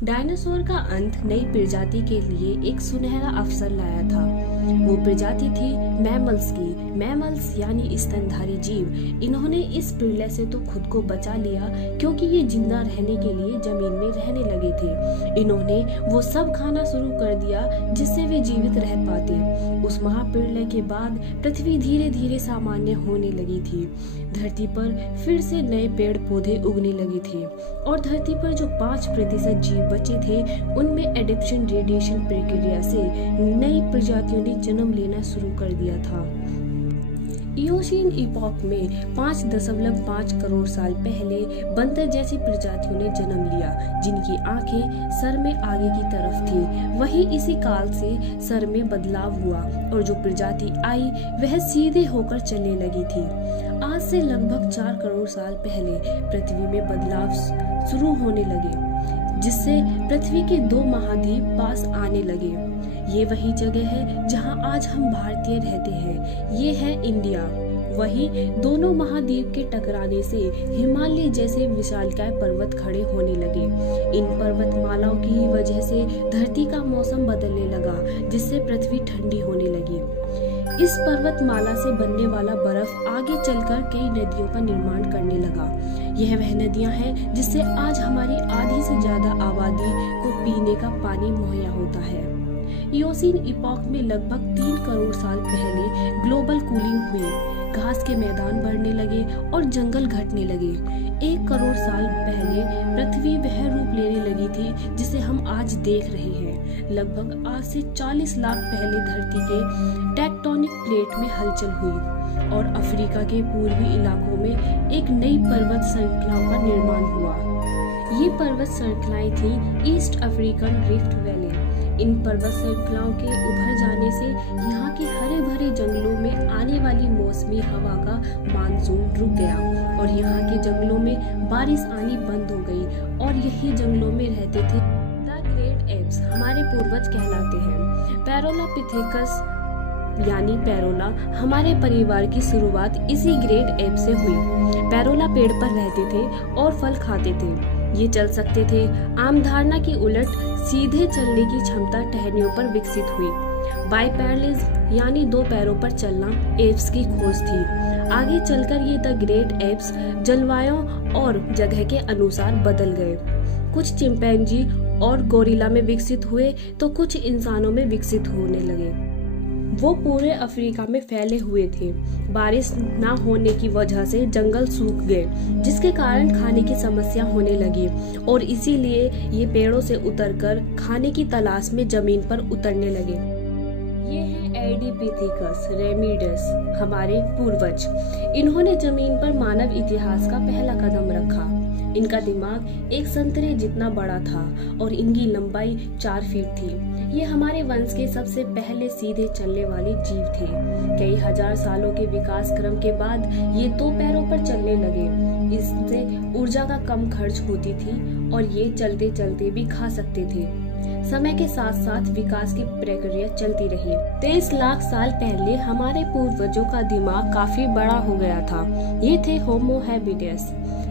Dinosaur का अंत नई प्रजाति के लिए एक सुनहरा अवसर लाया था। वो प्रजाति थी मैमल्स की। मैमल्स यानी स्तनधारी जीव। इन्होंने इस प्रलय से तो खुद को बचा लिया क्योंकि ये जिंदा रहने के लिए जमीन में रहने लगे थे। इन्होंने वो सब खाना शुरू कर दिया जिससे वे जीवित रह पाते। उस महाप्रलय के बाद पृथ्वी धीरे धीरे सामान्य होने लगी थी। धरती पर फिर से नए पेड़ पौधे उगने लगे थे और धरती पर जो 5% जीव बचे थे उनमें एडेप्शन रेडिएशन प्रक्रिया से नई प्रजातियों ने जन्म लेना शुरू कर दिया था। इयोसीन इपॉक में 5.5 करोड़ साल पहले बंदर जैसी प्रजातियों ने जन्म लिया जिनकी आंखें सर में आगे की तरफ थी। वहीं इसी काल से सर में बदलाव हुआ और जो प्रजाति आई वह सीधे होकर चलने लगी थी। आज से लगभग 4 करोड़ साल पहले पृथ्वी में बदलाव शुरू होने लगे जिससे पृथ्वी के 2 महाद्वीप पास आने लगे। ये वही जगह है जहां आज हम भारतीय रहते हैं। ये है इंडिया। वहीं दोनों महाद्वीप के टकराने से हिमालय जैसे विशालकाय पर्वत खड़े होने लगे। इन पर्वतमालाओं की वजह से धरती का मौसम बदलने लगा जिससे पृथ्वी ठंडी होने लगी। इस पर्वतमाला से बनने वाला बर्फ आगे चलकर कई नदियों का निर्माण करने लगा। यह वह नदियां हैं जिससे आज हमारी आधी से ज्यादा आबादी को पीने का पानी मुहैया होता है। इयोसीन इपॉक में लगभग 3 करोड़ साल पहले ग्लोबल कूलिंग हुई। घास के मैदान बढ़ने लगे और जंगल घटने लगे। 1 करोड़ साल पहले पृथ्वी वह रूप लेने लगी थी जिसे हम आज देख रहे हैं। लगभग आज से 40 लाख पहले धरती के टेक्टोनिक प्लेट में हलचल हुई और अफ्रीका के पूर्वी इलाकों में एक नई पर्वत श्रृंखलाओं का निर्माण हुआ। ये पर्वत श्रृंखलाएं थी ईस्ट अफ्रीकन रिफ्ट वैली। इन पर्वत श्रृंखलाओं के उभर जाने से यहाँ के हरे भरे जंगलों में आने वाली मौसमी हवा का मानसून रुक गया और यहाँ के जंगलों में बारिश आनी बंद हो गई और यही जंगलों में रहते थे द ग्रेट एप्स। हमारे पूर्वज कहलाते हैं। पैरोलापिथेकस यानी पैरोला हमारे परिवार की शुरुआत इसी ग्रेट एप से हुई। पैरोला पेड़ पर रहते थे और फल खाते थे। ये चल सकते थे। आम धारणा की उलट सीधे चलने की क्षमता टहनियों पर विकसित हुई। बाइपैरलिज्म यानी 2 पैरों पर चलना एप्स की खोज थी। आगे चलकर ये द ग्रेट एप्स जलवायु और जगह के अनुसार बदल गए। कुछ चिंपैंजी और गोरिल्ला में विकसित हुए तो कुछ इंसानों में विकसित होने लगे। वो पूरे अफ्रीका में फैले हुए थे। बारिश न होने की वजह से जंगल सूख गए जिसके कारण खाने की समस्या होने लगी और इसीलिए ये पेड़ों से उतरकर खाने की तलाश में जमीन पर उतरने लगे। ये है एडिपिथेकस रेमिडस हमारे पूर्वज। इन्होंने जमीन पर मानव इतिहास का पहला कदम रखा। इनका दिमाग एक संतरे जितना बड़ा था और इनकी लंबाई 4 फीट थी। ये हमारे वंश के सबसे पहले सीधे चलने वाले जीव थे। कई हजार सालों के विकास क्रम के बाद ये 2 पैरों पर चलने लगे। इससे ऊर्जा का कम खर्च होती थी और ये चलते चलते भी खा सकते थे। समय के साथ साथ विकास की प्रक्रिया चलती रही। 23 लाख साल पहले हमारे पूर्वजों का दिमाग काफी बड़ा हो गया था। ये थे होमो हैबिलिस।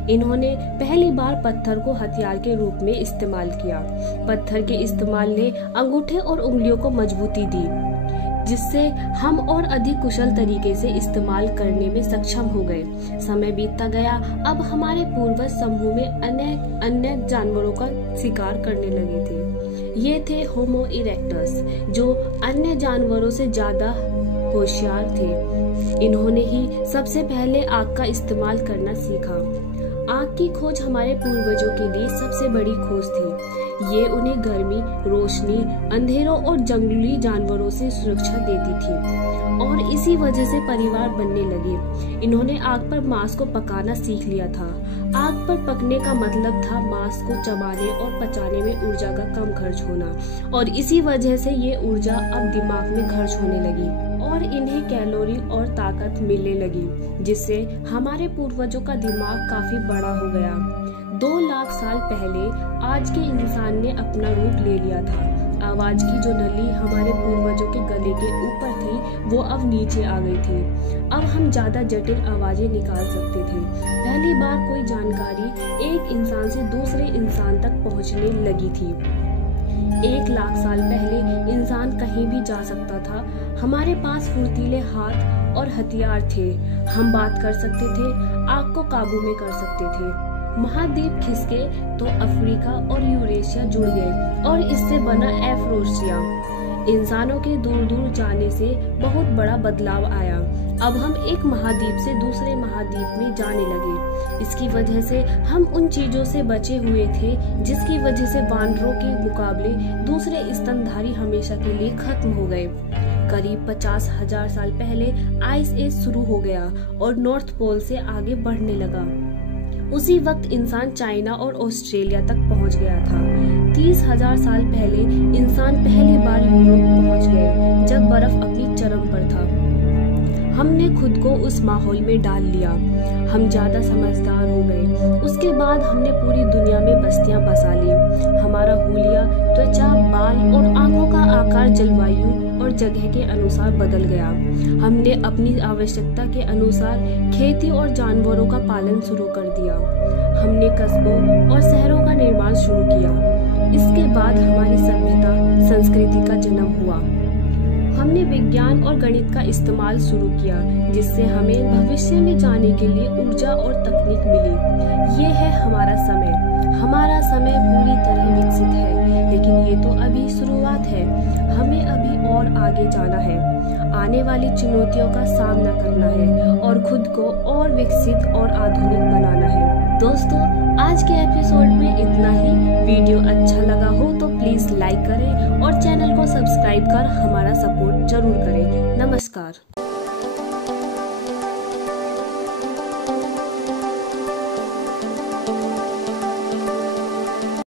इन्होंने पहली बार पत्थर को हथियार के रूप में इस्तेमाल किया। पत्थर के इस्तेमाल ने अंगूठे और उंगलियों को मजबूती दी जिससे हम और अधिक कुशल तरीके से इस्तेमाल करने में सक्षम हो गए। समय बीतता गया। अब हमारे पूर्वज समूह में अन्य जानवरों का शिकार करने लगे थे। ये थे होमो इरेक्टस जो अन्य जानवरों से ज्यादा होशियार थे। इन्होंने ही सबसे पहले आग का इस्तेमाल करना सीखा। आग की खोज हमारे पूर्वजों के लिए सबसे बड़ी खोज थी। ये उन्हें गर्मी, रोशनी, अंधेरों और जंगली जानवरों से सुरक्षा देती थी और इसी वजह से परिवार बनने लगे। इन्होंने आग पर मांस को पकाना सीख लिया था। आग पर पकने का मतलब था मांस को चबाने और पचाने में ऊर्जा का कम खर्च होना और इसी वजह से ये ऊर्जा अब दिमाग में खर्च होने लगी और इन्हें कैलोरी और ताकत मिलने लगी जिससे हमारे पूर्वजों का दिमाग काफी बड़ा हो गया। 2 लाख साल पहले आज के इंसान ने अपना रूप ले लिया था। आवाज की जो नली हमारे पूर्वजों के गले के ऊपर थी वो अब नीचे आ गई थी। अब हम ज्यादा जटिल आवाजें निकाल सकते थे। पहली बार कोई जानकारी एक इंसान से दूसरे इंसान तक पहुंचने लगी थी। 1 लाख साल पहले इंसान कहीं भी जा सकता था। हमारे पास फुर्तीले हाथ और हथियार थे। हम बात कर सकते थे, आग को काबू में कर सकते थे। महाद्वीप खिसके तो अफ्रीका और यूरेशिया जुड़ गए और इससे बना एफ्रोसिया। इंसानों के दूर दूर जाने से बहुत बड़ा बदलाव आया। अब हम एक महाद्वीप से दूसरे महाद्वीप में जाने लगे। इसकी वजह से हम उन चीजों से बचे हुए थे जिसकी वजह से बानरों के मुकाबले दूसरे स्तनधारी हमेशा के लिए खत्म हो गए। करीब 50,000 साल पहले आइस एज शुरू हो गया और नॉर्थ पोल से आगे बढ़ने लगा। उसी वक्त इंसान चाइना और ऑस्ट्रेलिया तक पहुंच गया था। 30,000 साल पहले इंसान पहली बार यूरोप पहुंच गए जब बर्फ अपनी चरम पर था। हमने खुद को उस माहौल में डाल लिया। हम ज्यादा समझदार हो गए। उसके बाद हमने पूरी दुनिया में बस्तियां बसा ली। हमारा हुलिया, त्वचा, बाल और आंखों का आकार जलवायु और जगह के अनुसार बदल गया। हमने अपनी आवश्यकता के अनुसार खेती और जानवरों का पालन शुरू कर दिया। हमने कस्बों और शहरों का निर्माण शुरू किया। इसके बाद हमारी सभ्यता, संस्कृति का जन्म हुआ। हमने विज्ञान और गणित का इस्तेमाल शुरू किया जिससे हमें भविष्य में जाने के लिए ऊर्जा और तकनीक मिली। ये है हमारा समय। हमारा समय पूरी तरह विकसित है, लेकिन ये तो अभी शुरुआत है। हमें अभी और आगे जाना है, आने वाली चुनौतियों का सामना करना है और खुद को और विकसित और आधुनिक बनाना है। दोस्तों, आज के एपिसोड में इतना ही। वीडियो अच्छा लगा हो तो प्लीज लाइक करें और चैनल को सब्सक्राइब कर हमारा सपोर्ट जरूर करें। नमस्कार।